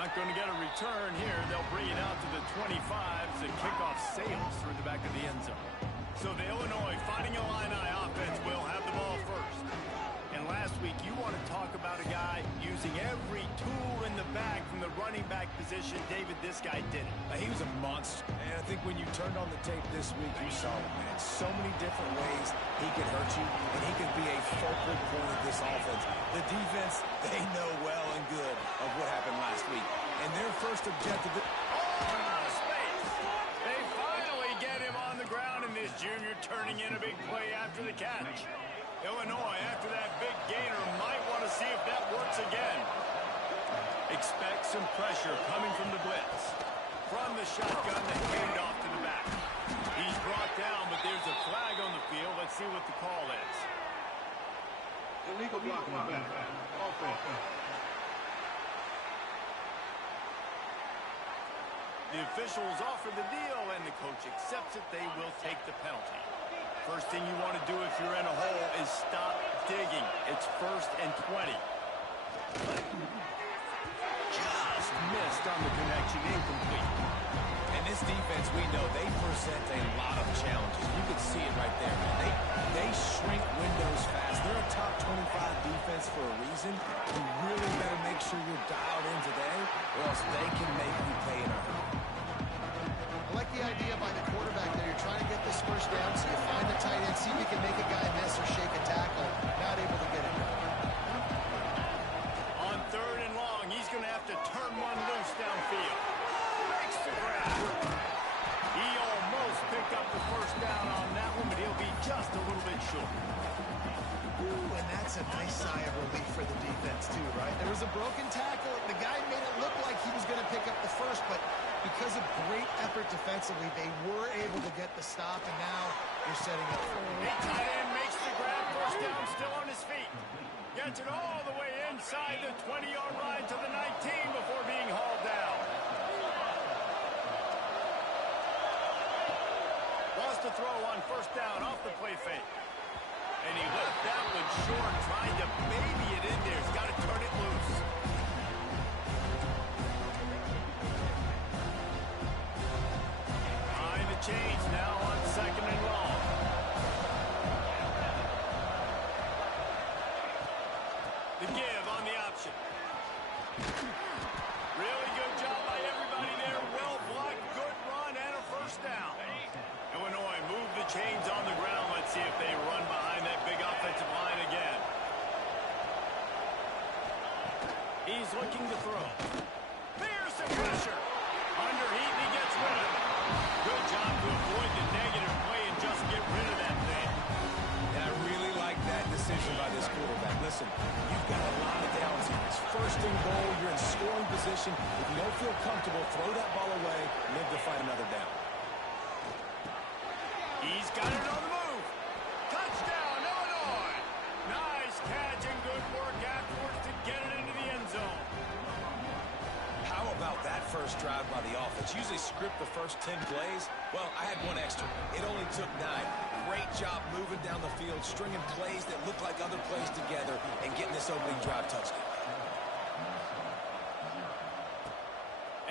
Not going to get a return here. They'll bring it out to the 25 as the kickoff sails through the back of the end zone. So the Illinois Fighting Illini offense will have the ball first. And last week, you want to talk about a guy using every tool in the bag from the running back position. David, this guy did it. He was a monster. And I think when you turned on the tape this week, you saw it, man. So many different ways he could hurt you, and he could be a focal point of this offense. The defense, they know well and good of what happened last week. And their first objective... Space! They finally get him on the ground, and this junior turning in a big play after the catch. Illinois, after that big gainer, might want to see if that works again. Expect some pressure coming from the blitz. From the shotgun, the handoff to the back. He's brought down, but there's a flag on the field. Let's see what the call is. Illegal blocking the back. Offense. The officials offer the deal, and the coach accepts it. They will take the penalty. First thing you want to do if you're in a hole is stop digging. It's 1st and 20. Just missed on the connection, incomplete. And this defense, we know, they present a lot of challenges. You can see it right there, man. They shrink windows fast. They're a top 25 defense for a reason. You really better make sure you're dialed in today, or else they can make you pay in a hurry. I like the idea by the quarterback there. You're trying to get this first down, so you find the tight end, see if you can make a guy miss or shake a tackle. Not able to get it. On 3rd and long, he's going to have to turn one loose downfield. Makes the grab. He almost picked up the first down on that one, but he'll be just a little bit short. Ooh, and that's a nice sigh of relief for the defense, too, right? There was a broken tackle. The guy made it look like he was going to pick up the first, but because of great effort defensively, they were able to get the stop, and now they're setting up for it. Big tight end makes the grab, first down, still on his feet. Gets it all the way inside the 20-yard line to the 19 before being hauled down. Lost the throw on first down off the play fake. And he left that one short, trying to baby it in there. He's got to turn it loose. Behind the chains now on 2nd and long. The give on the option. Really good job by everybody there. Well blocked, good run, and a first down. Illinois move the chains on the ground. Let's see if they run behind that big offensive line again. He's looking to throw. There's the pressure. Underheat, and he gets rid of it. Good job to avoid the negative play and just get rid of that thing. And I really like that decision by this quarterback. Listen, you've got a lot of downs here. It's 1st and goal. You're in scoring position. If you don't feel comfortable, throw that ball away. Live to fight another down. He's got it on the move. Touchdown, Illinois. Nice catch and good work afterwards to get it into the end zone. How about that first drive by the offense? Usually script the first 10 plays. Well, I had one extra. It only took 9. Great job moving down the field, stringing plays that look like other plays together, and getting this opening drive touchdown.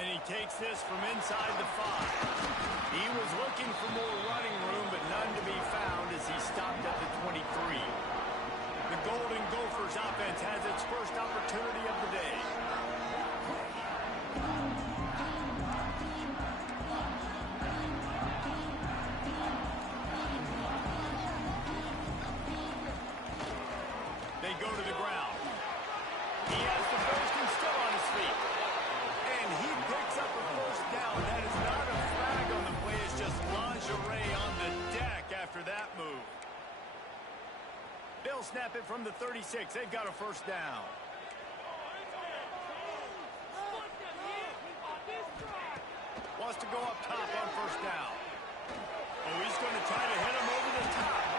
And he takes this from inside the 5. He was looking for more running room, but none to be found as he stopped at the 23. The Golden Gophers offense has its first opportunity of the day. They go to the ground. He has the first and still on his feet. And he picks up a first down. That is not a flag on the play. It's just lingerie on the deck after that move. They'll snap it from the 36. They've got a first down. Wants to go up top on first down. Oh, he's going to try to hit him over the top.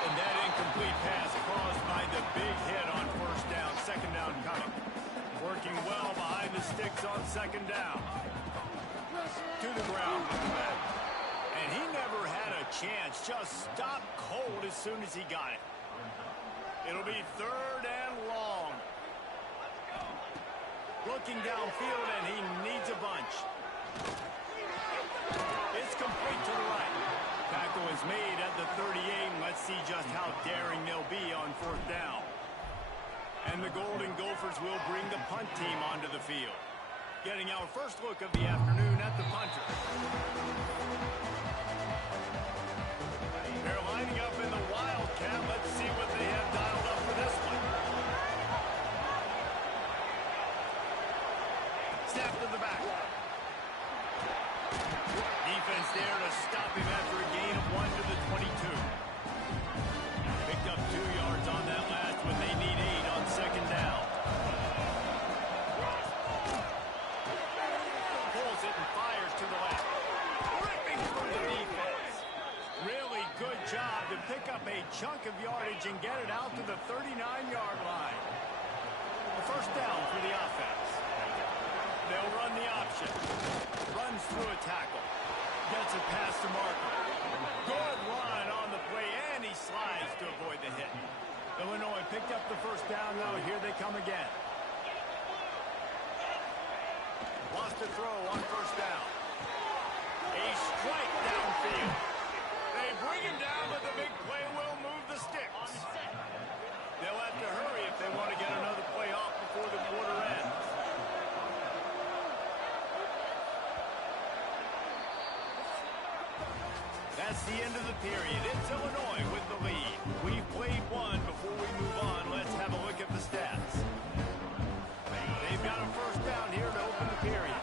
And that incomplete pass caused by the big hit on first down. 2nd down coming. Working well behind the sticks on 2nd down. To the ground. And he never had a chance. Just stopped cold as soon as he got it. It'll be 3rd and long. Looking downfield, and he needs a bunch. It's complete to the right. Tackle is made at the 38, and let's see just how daring they'll be on fourth down. And the Golden Gophers will bring the punt team onto the field. Getting our first look of the afternoon at the punter. They're lining up in the Wildcat. Let's see what they have dialed up for this one. Snap to the back. Defense there to stop him after a gain of 1 to the 22. Picked up 2 yards on that last one. They need 8 on second down. Pulls it and fires to the left. Ripping through the defense. Really good job to pick up a chunk of yardage and get it out to the 39-yard line. A first down for the offense. They'll run the option. Runs through a tackle. Gets it past the marker. Good run on the play, and he slides to avoid the hit. Illinois picked up the first down. Now here they come again. Lost a throw on first down. A strike downfield. They bring him down, but the big play will move the sticks. They'll have to hurry if they want to get another play off before the quarter ends. That's the end of the period. It's Illinois with the lead. We've played one. Before we move on, let's have a look at the stats. They've got a first down here to open the period.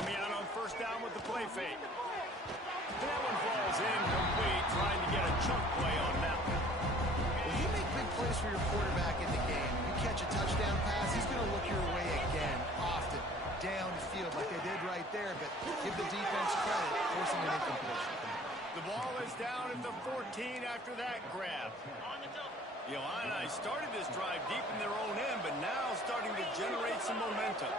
Coming out on first down with the play fake. That one falls incomplete, trying to get a chunk play on that one. When you make big plays for your quarterback in the game, you catch a touchdown pass, he's going to look your way again, often. Downfield like they did right there, but give the defense credit, forcing an incompletion. The ball is down at the 14 after that grab. The Illini started this drive deep in their own end, but now starting to generate some momentum.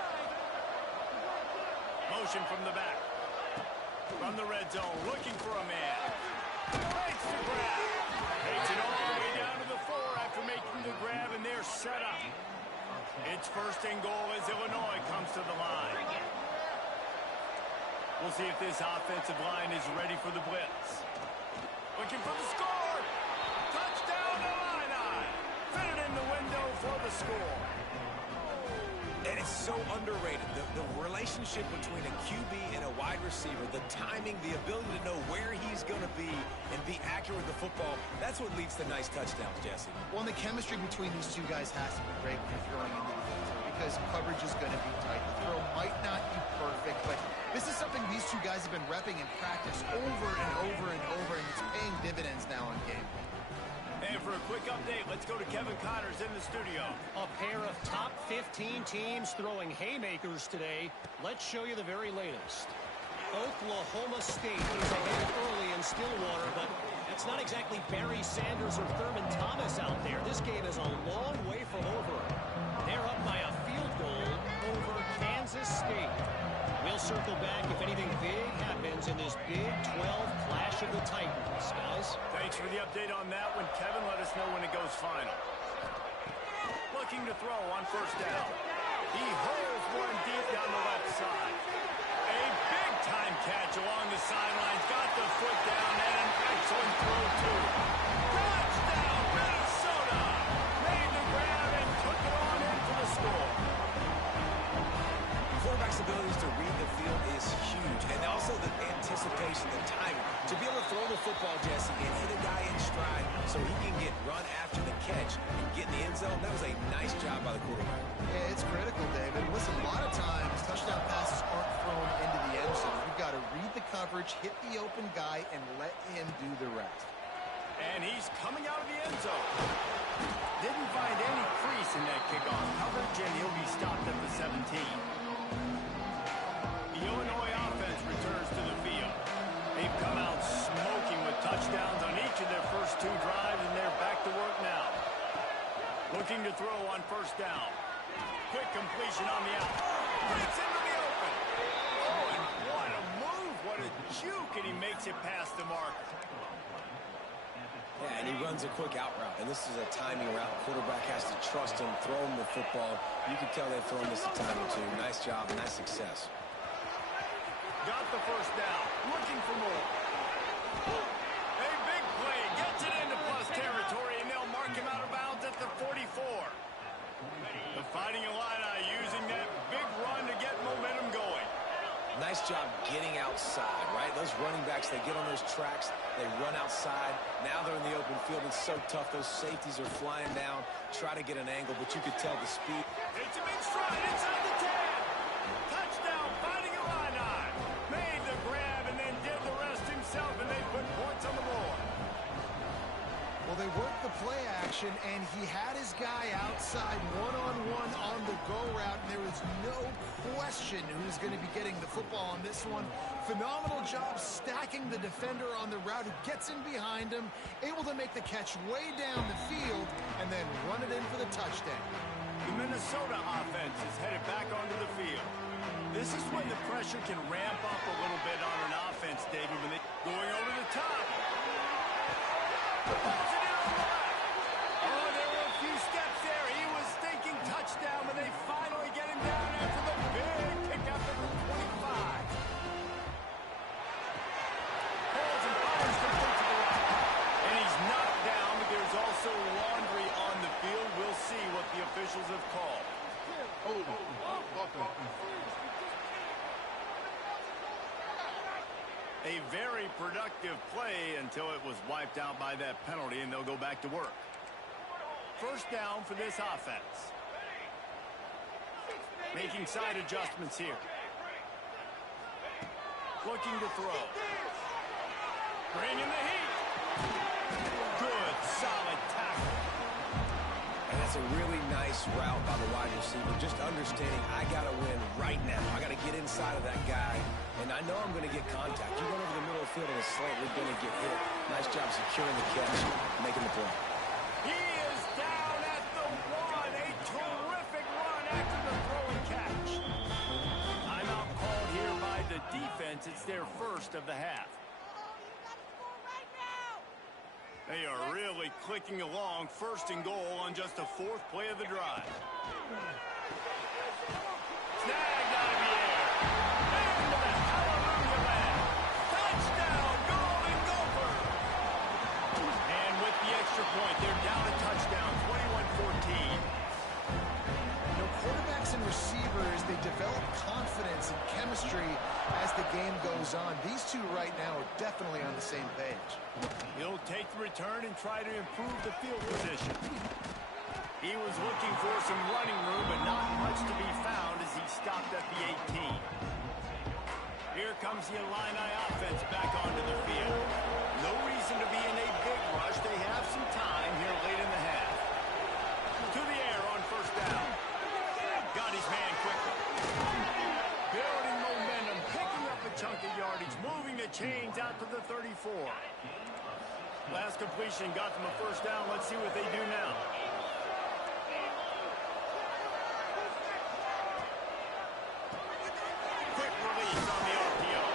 Motion from the back. From the red zone, looking for a man. Makes the grab. Takes it all the way down to the 4 after making the grab, and they're set up. It's first and goal as Illinois comes to the line. We'll see if this offensive line is ready for the blitz. Looking for the score. Touchdown Illini. Fit it in the window for the score. And it's so underrated. The relationship between a QB and a wide receiver, the timing, the ability to know where he's going to be and be accurate with the football, that's what leads to nice touchdowns, Jesse. Well, and the chemistry between these two guys has to be great when you're throwing into the end zone because coverage is going to be tight. The throw might not be perfect, but this is something these two guys have been repping in practice over and over and over, and it's paying dividends now on game. And for a quick update, let's go to Kevin Connors in the studio. A pair of top 15 teams throwing haymakers today. Let's show you the very latest. Oklahoma State is ahead early in Stillwater, but that's not exactly Barry Sanders or Thurman Thomas out there. This game is a long way from over. They're up by a field goal over Kansas State. We'll circle back if anything big happens in this Big 12 clash of the Titans, guys. Thanks for the update on that one, Kevin. Let us know when it goes final. Looking to throw on first down. He holds one deep down the left side. A big-time catch along the sidelines. Got the foot down and an excellent throw, too. Touchdown, Minnesota! Made the grab and took it on in for the score. Quarterback's abilities to read the field is huge, and also the anticipation, the timing. To be able to throw the football, Jesse, and hit a guy in stride so he can get run after the catch and get in the end zone, that was a nice job by the quarterback. Yeah, it's critical, David. Listen, a lot of times touchdown passes aren't thrown into the end zone. You've got to read the coverage, hit the open guy, and let him do the rest. And he's coming out of the end zone. Didn't find any crease in that kickoff coverage, and he'll be stopped at the 17. The Illinois offense returns to the field. They've come out smoking with touchdowns on each of their first 2 drives, and they're back to work now. Looking to throw on first down. Quick completion on the out. Breaks into the open. Oh, and what a move. What a juke, and he makes it past the marker. Yeah, and He runs a quick out route, and this is a timing route. Quarterback has to trust him, throw him the football. You can tell they've thrown this a time or two. Nice job, nice success. Got the first down. Looking for more. A big play. Gets it into plus territory, and they'll mark him out of bounds at the 44. The Fighting Illini using that big run to get momentum going. Nice job getting outside, right? Those running backs, they get on those tracks, they run outside. Now they're in the open field. It's so tough. Those safeties are flying down, try to get an angle, but you could tell the speed. It's a big stride inside the 10. Touchdown, Fighting Illini. Made the grab and then did the rest himself, and they put points on the board. Well, they worked the play action, and he had his guy outside one-on-one on the go route, and there was no question who's going to be getting the football on this one. Phenomenal job stacking the defender on the route, who gets in behind him, able to make the catch way down the field, and then run it in for the touchdown. The Minnesota offense is headed back onto the field. This is when the pressure can ramp up a little bit on an offense, David, when they going over the top. Balls it in on the left. Oh, there were a few steps there. He was thinking touchdown, but they finally get him down after the big pickup at the 25. Holds and fires complete to the right. And he's knocked down, but there's also laundry on the field. We'll see what the officials have called. A very productive play until it was wiped out by that penalty, and they'll go back to work. First down for this offense. Making side adjustments here. Looking to throw. Bringing the heat. Good, solid tackle. And that's a really nice route by the wide receiver. Just understanding I got to win right now. I got to get inside of that guy, and I know I'm going to get contact. You run over the middle of the field and it's slightly going to get hit. Nice job securing the catch, making the play. He is down at the 1. A terrific run after the throw and catch. Timeout called here by the defense. It's their first of the half. They are really clicking along. First and goal on just the 4th play of the drive. Snagged out of the air. Into the hallelujah land. Touchdown, Golden Gopher. And with the extra point, they're down a touchdown, 21-14. You know, quarterbacks and receivers, they develop confidence and chemistry as the game goes on. These two right now are definitely on the same page. He'll take the return and try to improve the field position. He was looking for some running room, but not much to be found as he stopped at the 18. Here comes the Illini offense back onto the field. No reason to be in a big rush. They have some time here late in the half. To the air on first down. Got his man quickly. Building momentum, picking up a chunk of yardage, moving the chains out to the 34. Last completion got them a first down. Let's see what they do now. Quick release on the RPO.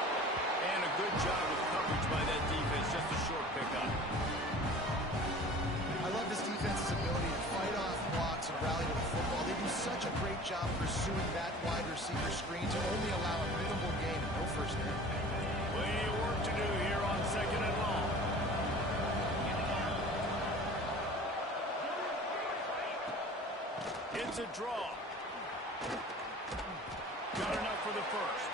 And a good job of coverage by that defense. Just a short pickup. I love this defense's ability to fight off blocks and rally to the football. They do such a great job pursuing that wide receiver screen to only allow a minimal gain and no first down. Plenty of work to do here on second and long. It's a draw. Got enough for the first.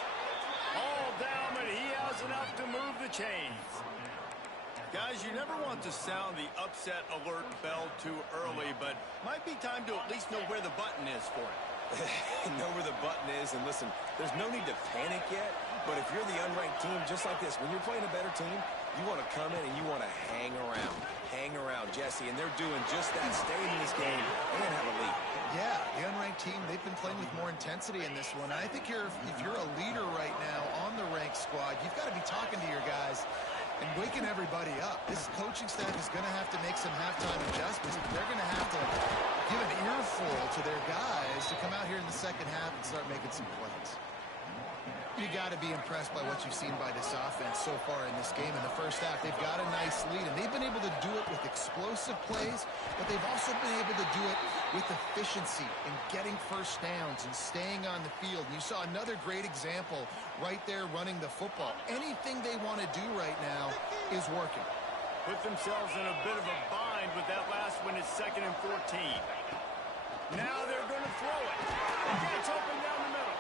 All down, but he has enough to move the chains. Guys, you never want to sound the upset alert bell too early, but might be time to at least know where the button is for it. Know where the button is, and listen, there's no need to panic yet, but if you're the unranked team, just like this, when you're playing a better team, you want to come in and you want to hang around, Jesse, and they're doing just that, staying in this game and have a lead. Yeah, the unranked team, they've been playing with more intensity in this one. I think if you're a leader right now on the ranked squad, you've got to be talking to your guys and waking everybody up. This coaching staff is going to have to make some halftime adjustments. They're going to have to give an earful to their guys to come out here in the second half and start making some plays. You got to be impressed by what you've seen by this offense so far in this game. In the first half, they've got a nice lead, and they've been able to do it with explosive plays, but they've also been able to do it with efficiency and getting first downs and staying on the field. You saw another great example right there running the football. Anything they want to do right now is working. Put themselves in a bit of a bind with that last one. It's 2nd and 14. Now they're going to throw it. Gets open down the middle.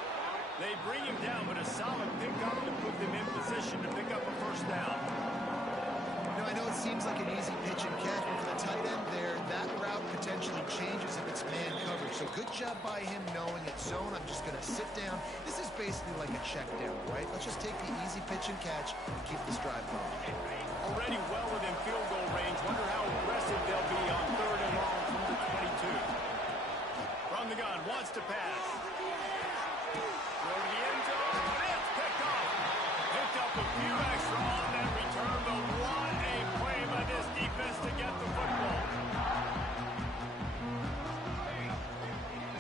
They bring him down, but a solid pickup to put them in position to pick up a first down. You know, I know it seems like an easy pitch and catch, but for the tight end there, that route potentially changes if it's man coverage. So good job by him knowing it's zone. I'm just going to sit down. This is basically like a check down, right? Let's just take the easy pitch and catch and keep this drive going. Already well within field goal range. Wonder how aggressive they'll be on 3rd and long from the 22. From the gun, wants to pass. Throw to the end zone. It's picked off. Picked up a few extra on that return, but what a play by this defense to get the football.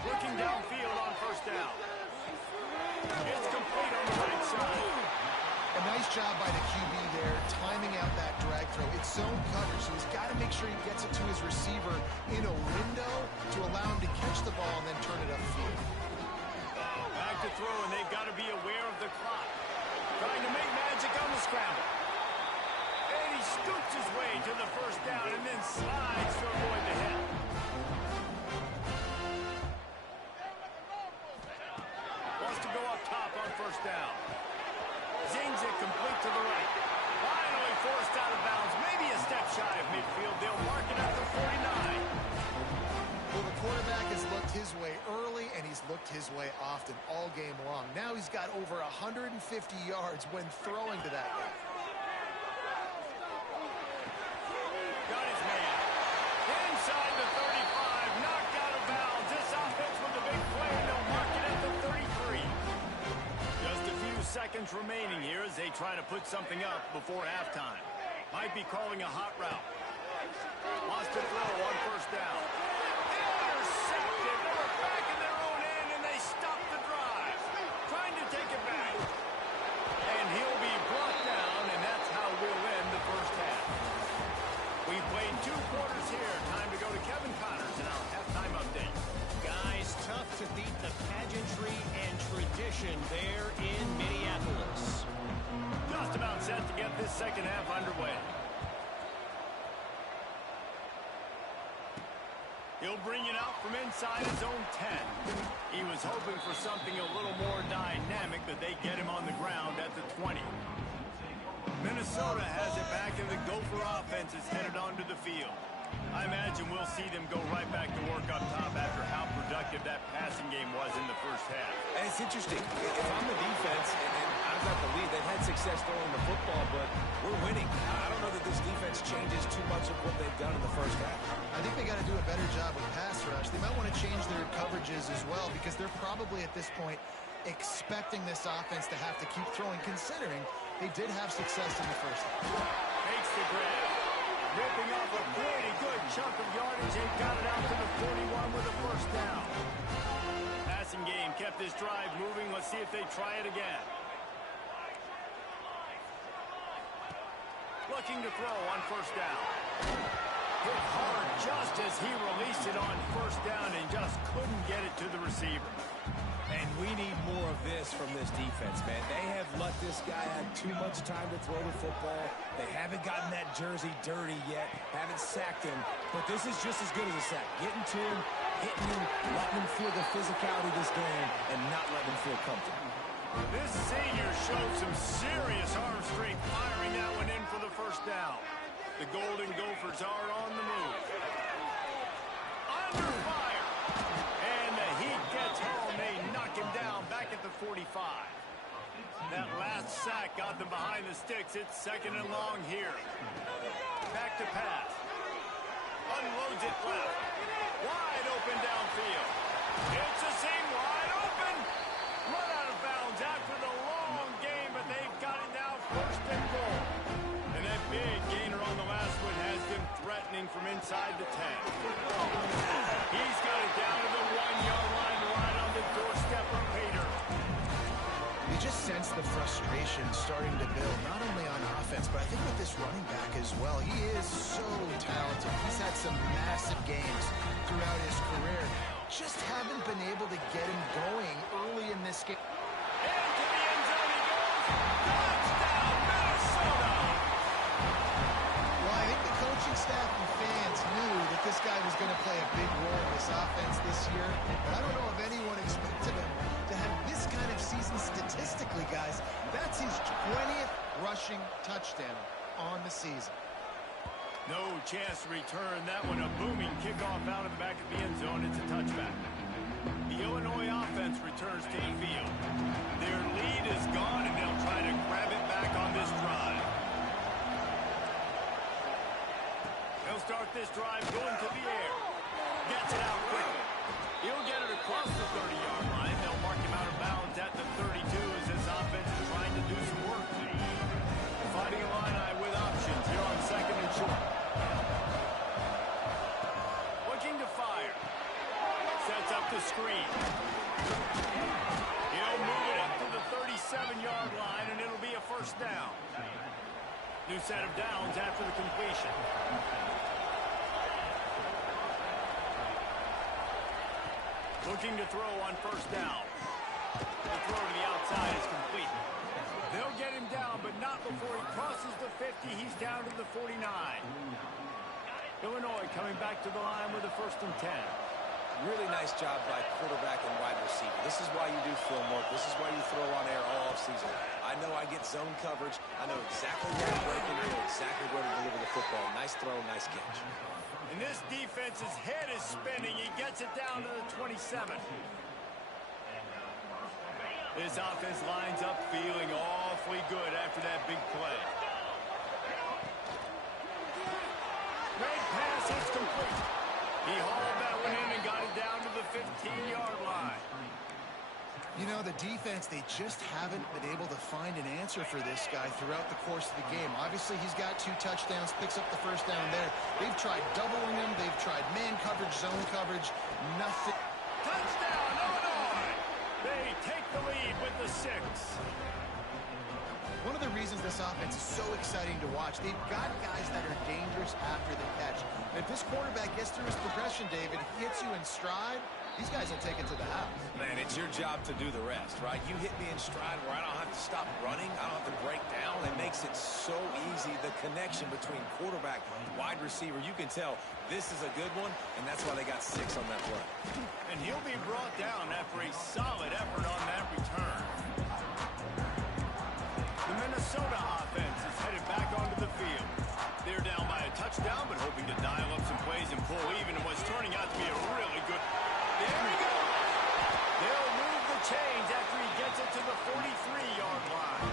Looking downfield on first down. It's complete on the right side. A nice job by the QB there, timing out that drag throw. It's zone coverage, so he's got to make sure he gets it to his receiver in a window to allow him to catch the ball and then turn it upfield. Back to throw, and they've got to be aware of the clock. Trying to make magic on the scramble. And he scoots his way to the first down and then slides to avoid the hit. Wants to go up top on first down. Zings it complete to the right. Finally forced out of bounds. Maybe a step shy of midfield. They'll mark it at the 49. Well, the quarterback has looked his way early, and he's looked his way often all game long. Now he's got over 150 yards when throwing to that guy. Got his man. Inside the 35. Knocked out of bounds. This offense with a big play. They'll mark it at the 33. Just a few seconds remaining here as they try to put something up before halftime. Might be calling a hot route. Wants to throw on first down. Intercepted. They were back in their own end, and they stopped the drive. Trying to take it back. And he'll be brought down, and that's how we'll end the first half. We played 2 quarters here. Time to go to Kevin Connors in our halftime update. Guys, tough to beat the pageantry and tradition there in Minneapolis. Just about set to get this second half underway. He'll bring it out from inside his own 10. He was hoping for something a little more dynamic, but they get him on the ground at the 20. Minnesota has it back, and the Gopher offense is headed onto the field. I imagine we'll see them go right back to work up top after how productive that passing game was in the first half. And it's interesting. If I'm the defense and I've got the lead, they've had success throwing the football, but we're winning. I don't know that this defense changes too much of what they've done in the first half. I think they got to do a better job with pass rush. They might want to change their coverages as well, because they're probably at this point expecting this offense to have to keep throwing, considering they did have success in the first half. Makes the grab. Ripping off a pretty good chunk of yardage and got it out to the 41 with a first down. Passing game kept this drive moving. Let's see if they try it again. Looking to throw on first down. Hit hard just as he released it on first down and just couldn't get it to the receiver. And we need more of this from this defense, man. They have let this guy have too much time to throw the football. They haven't gotten that jersey dirty yet, haven't sacked him. But this is just as good as a sack. Getting to him, hitting him, letting him feel the physicality of this game, and not letting him feel comfortable. This senior showed some serious arm strength firing that one in for the first down. The Golden Gophers are on the move. Under fire. And the Heat gets home. They knock him down back at the 45. That last sack got them behind the sticks. It's 2nd and long here. Back to pass. Unloads it left. Wide open downfield. It's a seam wide open. Run out of bounds after the long game, but they've got it now 1st and goal. And that big gainer on the last one has them threatening from inside the 10. He's got it down to the 1-yard line right on the doorstep of Pater. The just sense the frustration starting to build, not only on offense, but I think with this running back as well. He is so talented. He's had some massive games throughout his career. Just haven't been able to get him going early in this game. Into the end zone he goes. Touchdown, Minnesota! Well, I think the coaching staff and fans knew that this guy was going to play a big role in this offense this year, but I don't know if anyone expected him to have this kind of season statistically, guys. That's his 20th rushing touchdown on the season. No chance to return that one. A booming kickoff out of the back of the end zone. It's a touchback. The Illinois offense returns to the field. Their lead is gone, and they'll try to grab it back on this drive. They'll start this drive going to the air. Gets it out quickly. He'll get it across the 30-yard line. They'll mark him out of bounds at the 32 as this offense is trying to do some work. Fighting Illini with options here on second and short. Looking to fire. Sets up the screen. He'll move it up to the 37-yard line, and it'll be a first down. New set of downs after the completion. Looking to throw on first down. The throw to the outside is complete. They'll get him down, but not before he crosses the 50. He's down to the 49. Illinois coming back to the line with a 1st and 10. Really nice job by quarterback and wide receiver. This is why you do film work. This is why you throw on air all offseason. I know I get zone coverage. I know exactly where to break it. I know exactly where to deliver the football. Nice throw, nice catch. And this defense's head is spinning. He gets it down to the 27. This offense lines up feeling awfully good after that big play. Great pass, it's complete. He hauled that one in and got it down to the 15-yard line. You know, the defense, they just haven't been able to find an answer for this guy throughout the course of the game. Obviously, he's got 2 touchdowns, picks up the first down there. They've tried doubling him. They've tried man coverage, zone coverage. Nothing. Touchdown, Illinois! They take the lead with the 6. One of the reasons this offense is so exciting to watch, they've got guys that are dangerous after the catch. If this quarterback gets through his progression, David, hits you in stride, these guys will take it to the house. Man, it's your job to do the rest, right? You hit me in stride where I don't have to stop running. I don't have to break down. It makes it so easy, the connection between quarterback and wide receiver. You can tell this is a good one, and that's why they got 6 on that play. And he'll be brought down after a solid effort on that return. The Minnesota offense is headed back onto the field. They're down by a touchdown, but hoping to dial up some plays and pull even in what's turning out to be a really good... There we go! They'll move the chains after he gets it to the 43-yard line.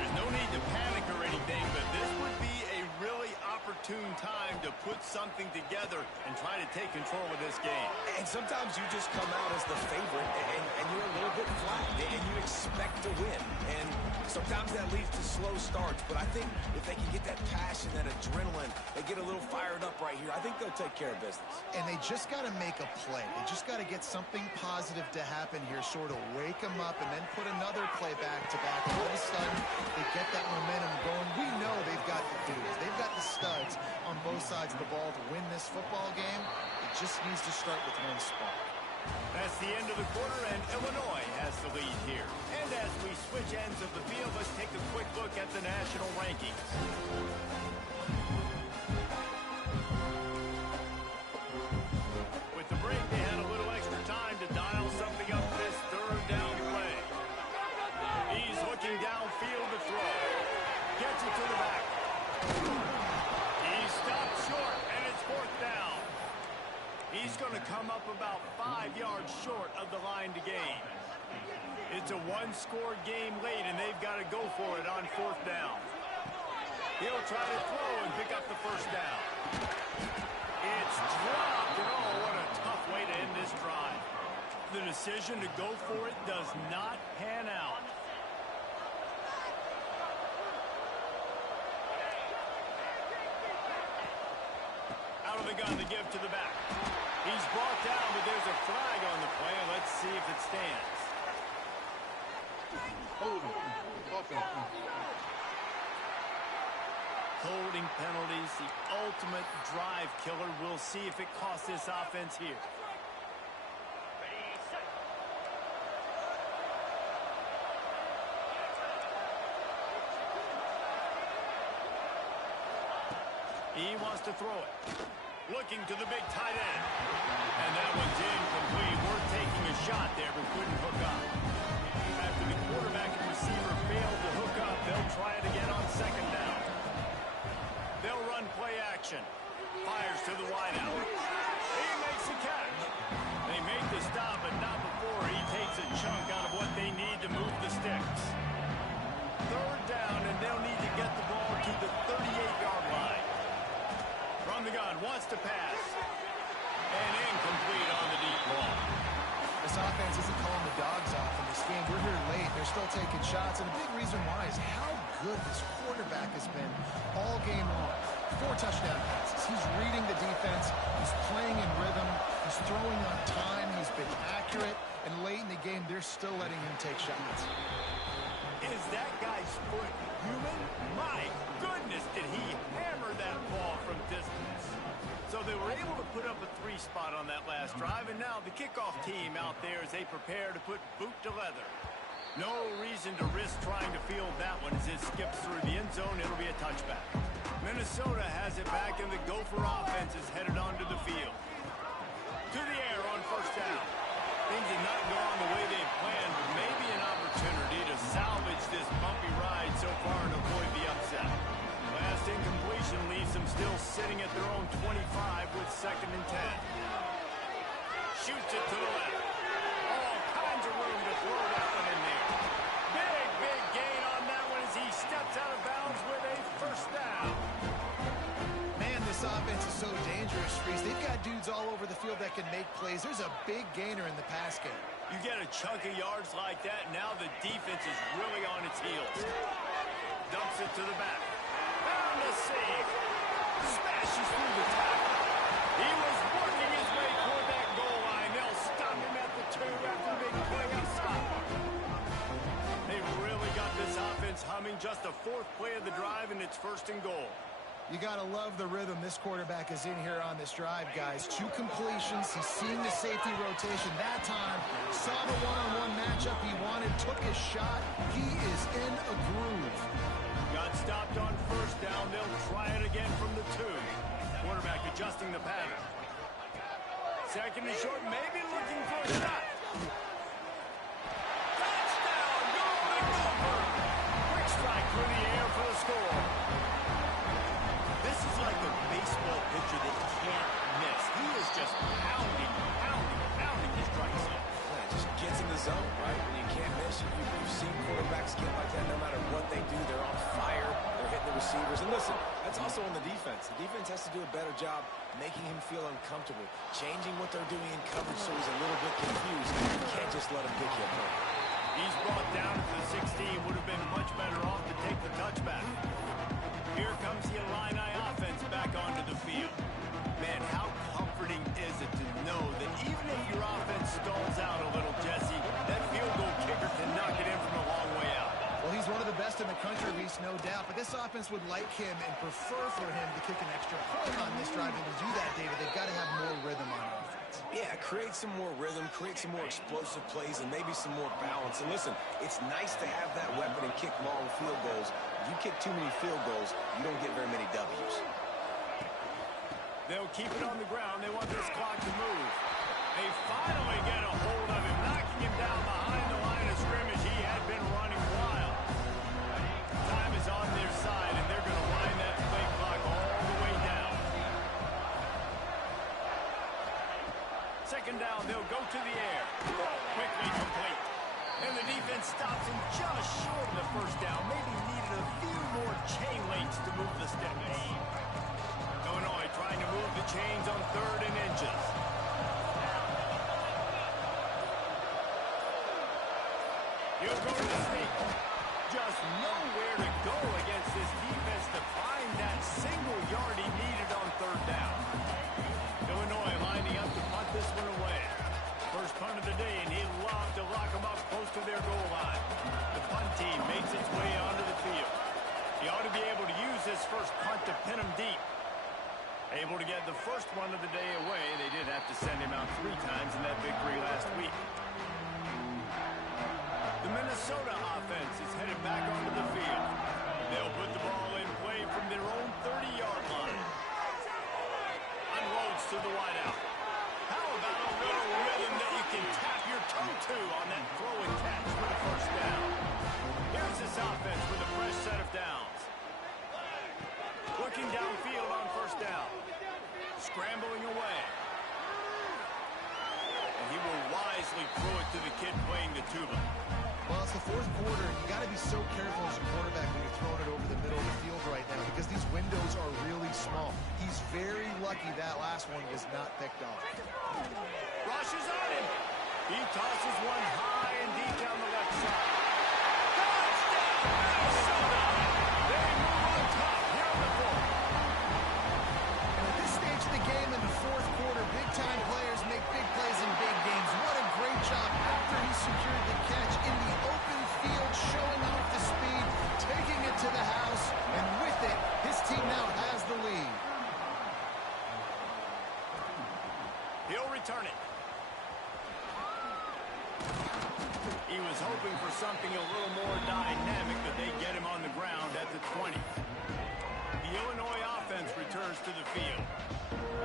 There's no need to panic or anything, but this would be a really opportune time to put something together and try to take control of this game. And sometimes you just come out as the favorite, and you're a little bit flat, and you expect to win. And sometimes that leads to slow starts, but I think if they can get that passion, that adrenaline, they get a little fired up right here, I think they'll take care of business. And they just got to make a play. They just got to get something positive to happen here, sort of wake them up, and then put another play back-to-back. All of a sudden, they get that momentum going. We know they've got the dudes. They've got the studs on both sides of the ball to win this football game. It just needs to start with one spark. That's the end of the quarter, and Illinois has the lead here. And as we switch ends of the field, let's take a quick look at the national rankings. With the break, they had a little extra time to dial something up this 3rd down play. He's looking downfield to throw. Gets it to the back. He stopped short, and it's 4th down. He's going to come up about 5 yards short of the line to gain. It's a 1-score game late, and they've got to go for it on 4th down. He'll try to throw and pick up the first down. It's dropped, and oh, what a tough way to end this drive. The decision to go for it does not pan out. Out of the gun to give to the back. He's brought down, but there's a flag on the play. Let's see if it stands. Holding. Offense. Holding penalties, the ultimate drive killer. We'll see if it costs this offense here. He wants to throw it. Looking to the big tight end. And that one's incomplete. Worth taking a shot there, but couldn't hook up. After the quarterback and receiver failed to hook up, they'll try it again on second down. They'll run play action. Fires to the wideout. He makes the catch. They make the stop, but not before he takes a chunk out of what they need to move the sticks. Third down, and they'll need to get the ball to the 38-yard line. From the gun, wants to pass. And incomplete on the deep ball. This offense isn't calling the dogs off in this game. We're here late. They're still taking shots. And a big reason why is how good this quarterback has been all game long. 4 touchdown passes. He's reading the defense. He's playing in rhythm. He's throwing on time. He's been accurate. And late in the game, they're still letting him take shots. Is that guy's foot human? My goodness, did he hammer that ball from distance. So they were able to put up a 3 spot on that last drive, and now the kickoff team out there as they prepare to put boot to leather. No reason to risk trying to field that one as it skips through the end zone. It'll be a touchback. Minnesota has it back, and the Gopher offense is headed onto the field. To the air on first down. Things have not gone the way they planned, but maybe an opportunity to salvage this bumpy ride so far and avoid the upset. Last incompletion leaves them still sitting at their own 25 with 2nd and 10. Shoots it to the left. All kinds of room to throw that one in there. Big gain on that one as he steps out of bounds with a first down. Man, this offense is so dangerous, Freeze. They've got dudes all over the field that can make plays. There's a big gainer in the pass game. You get a chunk of yards like that, now the defense is really on its heels. Dumps it to the back. Found a save. Smashes through the tackle. He was working his way toward that goal line. They'll stop him at the 2 after a big play outside. They've really got this offense humming. Just a 4th play of the drive, and it's 1st and goal. You got to love the rhythm this quarterback is in here on this drive, guys. 2 completions. He's seen the safety rotation that time. Saw the one-on-one matchup he wanted. Took his shot. He is in a groove. Got stopped on first down. They'll try it again from the 2. Quarterback adjusting the pattern. 2nd and short, maybe looking for a shot. Touchdown! Golden Gopher! Quick strike through the air for the score. This is like a baseball pitcher that you can't miss. He is just pounding his strike zone. Yeah, just gets in the zone, right? When you can't miss, you've seen quarterbacks get like that no matter what they do. They're on fire. They're hitting the receivers. And listen, that's also on the defense. The defense has to do a better job making him feel uncomfortable, changing what they're doing in coverage so he's a little bit confused. You can't just let him pick you apart. He's brought down to the 16. Would have been much better off to take the touchback. Here comes the Illini offense back onto the field. Man, how comforting is it to know that even if your offense stalls out a little, Jesse, that field goal kicker can knock it in from a long way out. Well, he's one of the best in the country, Reese, no doubt. But this offense would like him and prefer for him to kick an extra point on this drive. And to do that, David, they've got to have more rhythm on offense. Yeah, create some more rhythm, create some more explosive plays, and maybe some more balance. And listen, it's nice to have that weapon and kick long field goals. If you kick too many field goals, you don't get very many W's. They'll keep it on the ground. They want this clock to move. They finally get a hold of him, knocking him down behind the line of scrimmage. He had been running wild. Time is on their side, and they're going to wind that play clock all the way down. 2nd down, they'll go to the air. Quickly complete. And the defense stops him just short of the first down. Maybe needed a few more chain links to move the sticks. Illinois trying to move the chains on 3rd and inches. He'll go to the sneak. Just nowhere to go against this defense to find that single yard he needed on 3rd down. Illinois lining up to punt this one away. First punt of the day, and he'd love to lock them up close to their goal line. The punt had the first one of the day away. They did have to send him out 3 times in that victory last week. The Minnesota offense is headed back onto the field. They'll put the ball in play from their own 30-yard line. Unloads to the wideout. How about a little rhythm that you can tap your toe to on that throw and catch for the first down? Here's this offense with a fresh set of downs. Looking downfield on first down. Scrambling away. And he will wisely throw it to the kid playing the tuba. Well, it's the fourth quarter, and you got to be so careful as a quarterback when you're throwing it over the middle of the field right now because these windows are really small. He's very lucky that last one was not picked off. Rushes on him. He tosses one high and deep down the left side. Touchdown, Minnesota! They move on top here in the fourth. And at this stage of the game in the fourth quarter, big-time players make big plays in big games. What a great job after he secured the catch in the open field, showing off the speed, taking it to the house, and with it, his team now has the lead. He'll return it. He was hoping for something a little more dynamic, but they get him on the ground at the 20. The Illinois offense returns to the field.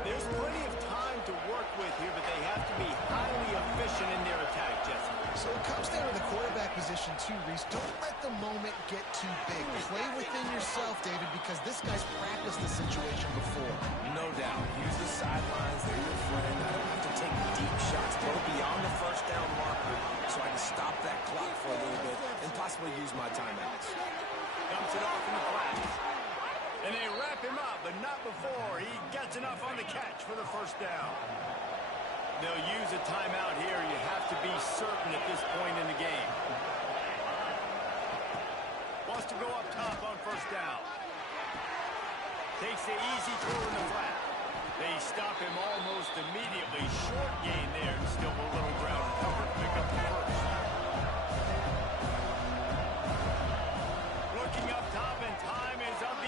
There's plenty of time to work with here, but they have to be highly efficient in their attack, Jesse. So it comes down to the quarterback position too, Reese. Don't let the moment get too big. Play within yourself, David, because this guy's practiced the situation before. No doubt. Use the sidelines. They're your friend. I don't have to take deep shots. Go beyond the first down marker so I can stop that clock for a little bit and possibly use my timeouts. Dumps it off in the flat. And they wrap him up, but not before he gets enough on the catch for the first down. They'll use a timeout here. You have to be certain at this point in the game. Wants to go up top on first down. Takes the easy throw in the flat. They stop him almost immediately. Short gain there, and still a little ground cover to pick up the first. Looking up top, and time is up